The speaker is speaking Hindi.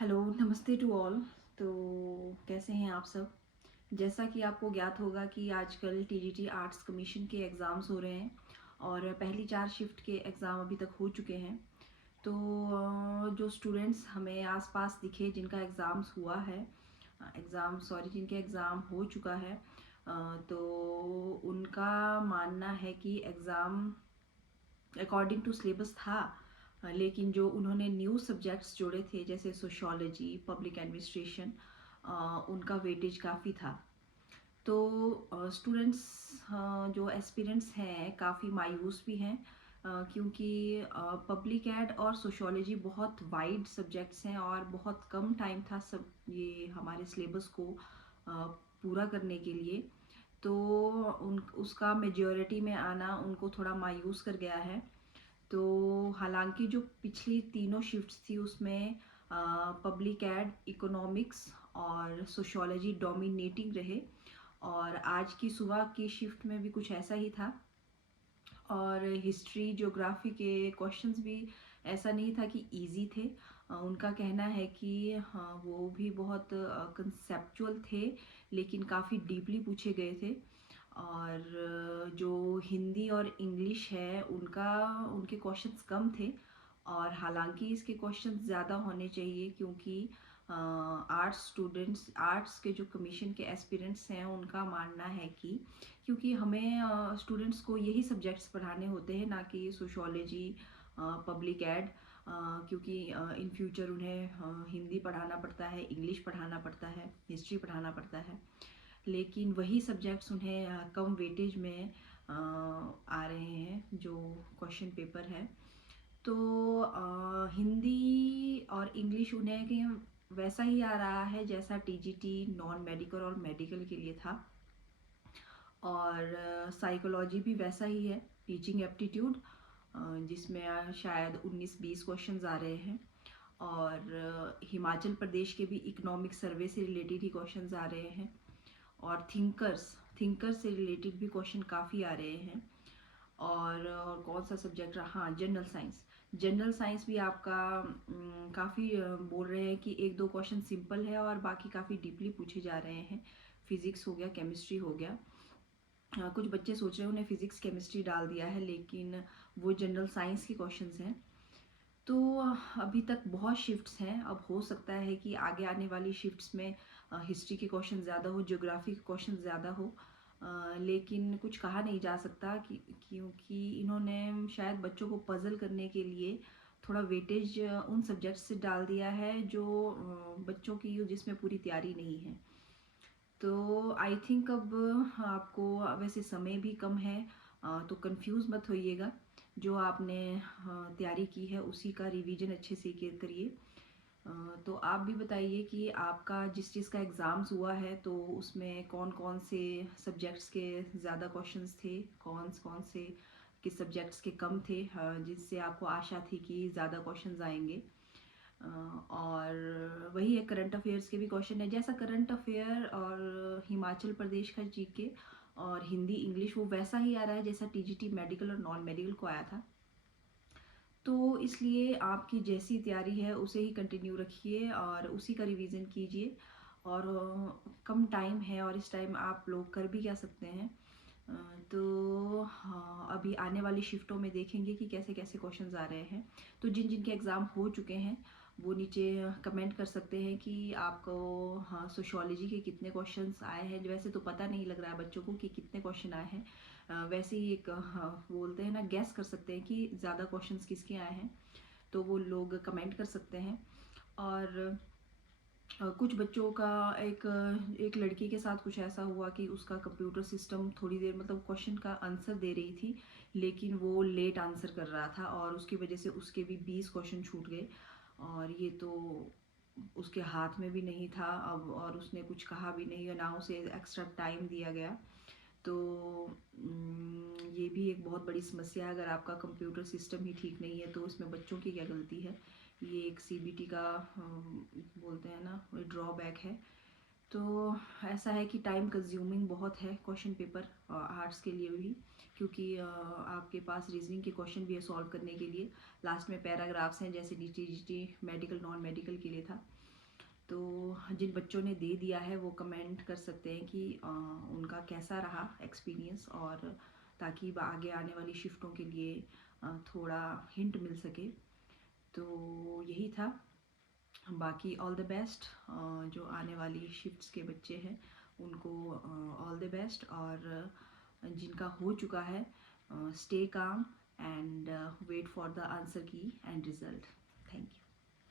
हेलो, नमस्ते टू ऑल। तो कैसे हैं आप सब? जैसा कि आपको ज्ञात होगा कि आजकल टीजीटी आर्ट्स कमीशन के एग्ज़ाम्स हो रहे हैं और पहली 4 शिफ्ट के एग्ज़ाम अभी तक हो चुके हैं। तो जो स्टूडेंट्स हमें आसपास दिखे जिनका एग्ज़ाम्स हुआ है, जिनके एग्ज़ाम हो चुका है, तो उनका मानना है कि एग्ज़ाम अकॉर्डिंग टू सिलेबस था। लेकिन जो उन्होंने न्यू सब्जेक्ट्स जोड़े थे जैसे सोशियोलॉजी, पब्लिक एडमिनिस्ट्रेशन, उनका वेटेज काफ़ी था। तो स्टूडेंट्स जो एस्पिरेंट्स हैं काफ़ी मायूस भी हैं, क्योंकि पब्लिक एड और सोशियोलॉजी बहुत वाइड सब्जेक्ट्स हैं और बहुत कम टाइम था सब ये हमारे सिलेबस को पूरा करने के लिए। तो उन उसका मेजॉरिटी में आना उनको थोड़ा मायूस कर गया है। तो हालांकि जो पिछली तीनों शिफ्ट्स थी उसमें पब्लिक एड, इकोनॉमिक्स और सोशियोलॉजी डोमिनेटिंग रहे, और आज की सुबह की शिफ्ट में भी कुछ ऐसा ही था। और हिस्ट्री, ज्योग्राफी के क्वेश्चंस भी ऐसा नहीं था कि इजी थे। उनका कहना है कि हाँ, वो भी बहुत कंसेप्चुअल थे लेकिन काफ़ी डीपली पूछे गए थे। और जो हिंदी और इंग्लिश है उनके क्वेश्चंस कम थे, और हालांकि इसके क्वेश्चंस ज़्यादा होने चाहिए क्योंकि आर्ट्स के जो कमीशन के एस्पिरेंट्स हैं उनका मानना है कि क्योंकि हमें स्टूडेंट्स को यही सब्जेक्ट्स पढ़ाने होते हैं, ना कि सोशियोलॉजी, पब्लिक एड, क्योंकि इन फ्यूचर उन्हें हिंदी पढ़ाना पड़ता है, इंग्लिश पढ़ाना पड़ता है, हिस्ट्री पढ़ाना पड़ता है। लेकिन वही सब्जेक्ट्स उन्हें कम वेटेज में आ रहे हैं जो क्वेश्चन पेपर है। तो हिंदी और इंग्लिश उन्हें कि वैसा ही आ रहा है जैसा टीजीटी नॉन मेडिकल और मेडिकल के लिए था। और साइकोलॉजी भी वैसा ही है, टीचिंग एप्टीट्यूड, जिसमें शायद 19-20 क्वेश्चंस आ रहे हैं। और हिमाचल प्रदेश के भी इकोनॉमिक सर्वे से रिलेटेड ही क्वेश्चंस आ रहे हैं। और थिंकर्स से रिलेटेड भी क्वेश्चन काफ़ी आ रहे हैं। और कौन सा सब्जेक्ट रहा, हाँ, जनरल साइंस भी आपका काफ़ी बोल रहे हैं कि एक दो क्वेश्चन सिंपल है और बाकी काफ़ी डीपली पूछे जा रहे हैं। फिजिक्स हो गया, केमिस्ट्री हो गया। कुछ बच्चे सोच रहे हैं उन्हें फिजिक्स केमिस्ट्री डाल दिया है लेकिन वो जनरल साइंस के क्वेश्चंस हैं। तो अभी तक बहुत शिफ्ट्स हैं, अब हो सकता है कि आगे आने वाली शिफ्ट्स में हिस्ट्री के क्वेश्चन ज़्यादा हो, ज्योग्राफी के क्वेश्चन ज़्यादा हो। लेकिन कुछ कहा नहीं जा सकता कि क्योंकि इन्होंने शायद बच्चों को पजल करने के लिए थोड़ा वेटेज उन सब्जेक्ट्स से डाल दिया है जो बच्चों की जिसमें पूरी तैयारी नहीं है। तो आई थिंक अब आपको वैसे समय भी कम है, तो कंफ्यूज मत होइएगा। जो आपने तैयारी की है उसी का रिवीजन अच्छे से करिए। तो आप भी बताइए कि आपका जिस चीज़ का एग्ज़ाम्स हुआ है तो उसमें कौन कौन से सब्जेक्ट्स के ज़्यादा क्वेश्चंस थे, कौन कौन से किस सब्जेक्ट्स के कम थे, जिससे आपको आशा थी कि ज़्यादा क्वेश्चंस आएंगे। और वही है, करंट अफेयर्स के भी क्वेश्चन है, जैसा करंट अफेयर और हिमाचल प्रदेश का जीके और हिंदी इंग्लिश वो वैसा ही आ रहा है जैसा टीजीटी मेडिकल और नॉन मेडिकल को आया था। तो इसलिए आपकी जैसी तैयारी है उसे ही कंटिन्यू रखिए और उसी का रिवीजन कीजिए। और कम टाइम है और इस टाइम आप लोग कर भी क्या सकते हैं। अ, तो हाँ, अभी आने वाली शिफ्टों में देखेंगे कि कैसे कैसे क्वेश्चंस आ रहे हैं। तो जिन जिनके एग्ज़ाम हो चुके हैं वो नीचे कमेंट कर सकते हैं कि आपको, हाँ, सोशियोलॉजी के कितने क्वेश्चंस आए हैं। वैसे तो पता नहीं लग रहा है बच्चों को कि कितने क्वेश्चन आए हैं। वैसे ही एक, हाँ, बोलते हैं ना, गैस कर सकते हैं कि ज़्यादा क्वेश्चंस किसके आए हैं, तो वो लोग कमेंट कर सकते हैं। और कुछ बच्चों का, एक एक लड़की के साथ कुछ ऐसा हुआ कि उसका कंप्यूटर सिस्टम थोड़ी देर, मतलब क्वेश्चन का आंसर दे रही थी लेकिन वो लेट आंसर कर रहा था और उसकी वजह से उसके भी 20 क्वेश्चन छूट गए। और ये तो उसके हाथ में भी नहीं था अब, और उसने कुछ कहा भी नहीं और ना उसे एक्स्ट्रा टाइम दिया गया। तो ये भी एक बहुत बड़ी समस्या है। अगर आपका कंप्यूटर सिस्टम ही ठीक नहीं है तो इसमें बच्चों की क्या गलती है। ये एक सीबीटी का बोलते हैं ना, ड्रॉबैक है। तो ऐसा है कि टाइम कंज्यूमिंग बहुत है क्वेश्चन पेपर आर्ट्स के लिए भी, क्योंकि आपके पास रीजनिंग के क्वेश्चन भी है सॉल्व करने के लिए। लास्ट में पैराग्राफ्स हैं जैसे डीटीजीटी मेडिकल नॉन मेडिकल के लिए था। तो जिन बच्चों ने दे दिया है वो कमेंट कर सकते हैं कि उनका कैसा रहा एक्सपीरियंस, और ताकि आगे आने वाली शिफ्टों के लिए थोड़ा हिंट मिल सके। तो यही था। बाकी ऑल द बेस्ट, जो आने वाली शिफ्ट्स के बच्चे हैं उनको ऑल द बेस्ट, और जिनका हो चुका है stay calm and wait for the answer की एंड रिजल्ट। Thank you.